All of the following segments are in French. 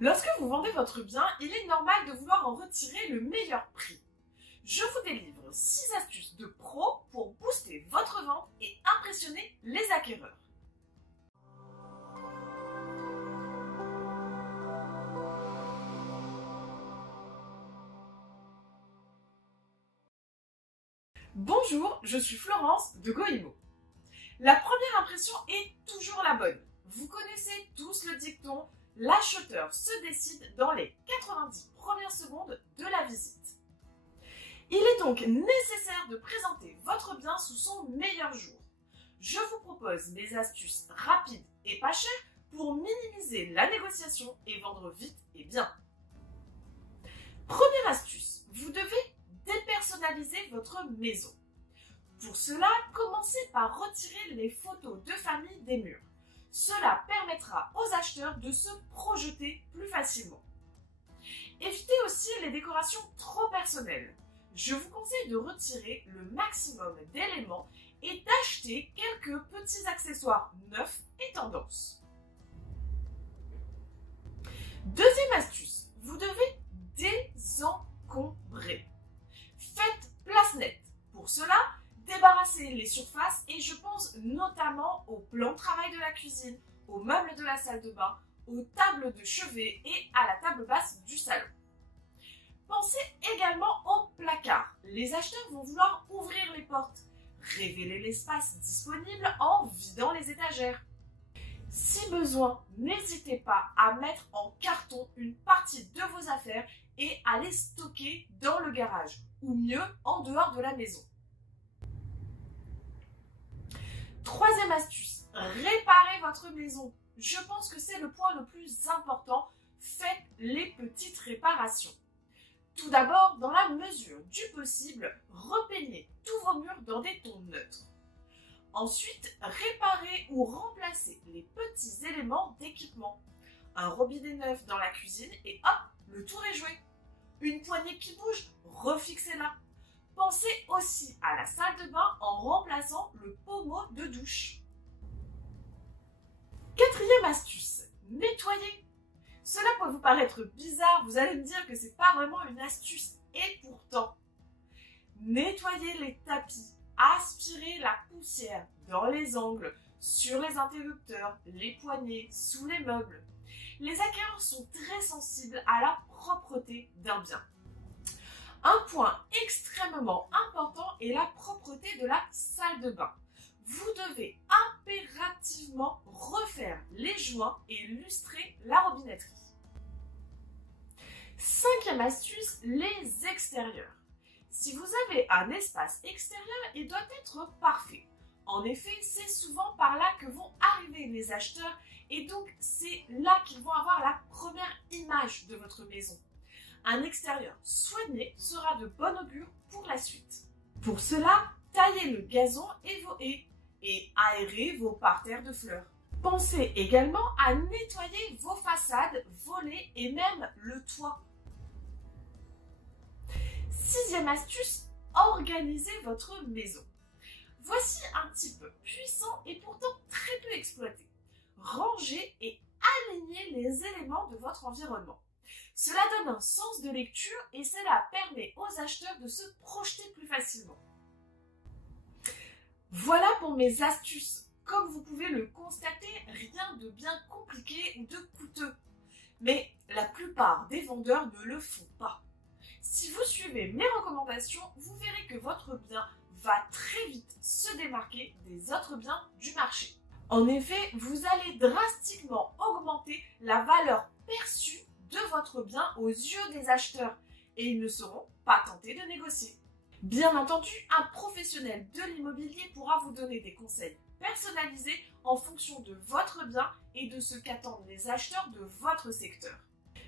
Lorsque vous vendez votre bien, il est normal de vouloir en retirer le meilleur prix. Je vous délivre 6 astuces de pro pour booster votre vente et impressionner les acquéreurs. Bonjour, je suis Florence de GoImmo. La première impression est toujours la bonne. Vous connaissez tous le dicton « L'acheteur se décide dans les 90 premières secondes de la visite ». Il est donc nécessaire de présenter votre bien sous son meilleur jour. Je vous propose mes astuces rapides et pas chères pour minimiser la négociation et vendre vite et bien. Première astuce, vous devez dépersonnaliser votre maison. Pour cela, commencez par retirer les photos de famille des murs. Cela permettra aux acheteurs de se projeter plus facilement. Évitez aussi les décorations trop personnelles. Je vous conseille de retirer le maximum d'éléments et d'acheter quelques petits accessoires neufs et tendance. Deuxième astuce, vous devez désencombrer. Faites place nette. Pour cela, débarrassez les surfaces et je pense notamment au plan de travail de la cuisine, aux meubles de la salle de bain, aux tables de chevet et à la table basse du salon. Pensez également aux placards. Les acheteurs vont vouloir ouvrir les portes, révéler l'espace disponible en vidant les étagères. Si besoin, n'hésitez pas à mettre en carton une partie de vos affaires et à les stocker dans le garage, ou mieux, en dehors de la maison. Troisième astuce, réparez votre maison. Je pense que c'est le point le plus important. Faites les petites réparations. Tout d'abord, dans la mesure du possible, repeignez tous vos murs dans des tons neutres. Ensuite, réparez ou remplacez les petits éléments d'équipement. Un robinet neuf dans la cuisine et hop, le tour est joué. Une poignée qui bouge, refixez-la. Pensez aussi à la salle de bain en remplaçant le pommeau de douche. Quatrième astuce, nettoyer. Cela peut vous paraître bizarre, vous allez me dire que c'est pas vraiment une astuce, et pourtant. Nettoyez les tapis, aspirez la poussière dans les angles, sur les interrupteurs, les poignées, sous les meubles. Les acquéreurs sont très sensibles à la propreté d'un bien. Un point extrêmement important est la propreté de la salle de bain. Vous devez impérativement refaire les joints et lustrer la robinetterie. Cinquième astuce, les extérieurs. Si vous avez un espace extérieur, il doit être parfait. En effet, c'est souvent par là que vont arriver les acheteurs et donc c'est là qu'ils vont avoir la première image de votre maison. Un extérieur soigné sera de bon augure pour la suite. Pour cela, taillez le gazon et vos haies et aérez vos parterres de fleurs. Pensez également à nettoyer vos façades, volets et même le toit. Sixième astuce, organisez votre maison. Voici un type puissant et pourtant très peu exploité. Rangez et alignez les éléments de votre environnement. Cela donne un sens de lecture et cela permet aux acheteurs de se projeter plus facilement. Voilà pour mes astuces. Comme vous pouvez le constater, rien de bien compliqué ou de coûteux. Mais la plupart des vendeurs ne le font pas. Si vous suivez mes recommandations, vous verrez que votre bien va très vite se démarquer des autres biens du marché. En effet, vous allez drastiquement augmenter la valeur perçue de votre bien aux yeux des acheteurs et ils ne seront pas tentés de négocier. Bien entendu, un professionnel de l'immobilier pourra vous donner des conseils personnalisés en fonction de votre bien et de ce qu'attendent les acheteurs de votre secteur.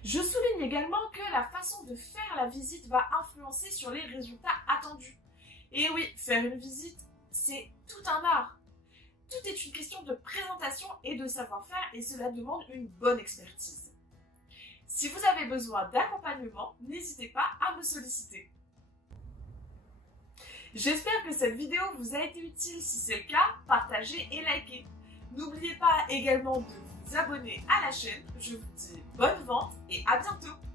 Je souligne également que la façon de faire la visite va influencer sur les résultats attendus. Et oui, faire une visite, c'est tout un art. Tout est une question de présentation et de savoir-faire et cela demande une bonne expertise. Si vous avez besoin d'accompagnement, n'hésitez pas à me solliciter. J'espère que cette vidéo vous a été utile. Si c'est le cas, partagez et likez. N'oubliez pas également de vous abonner à la chaîne. Je vous dis bonne vente et à bientôt!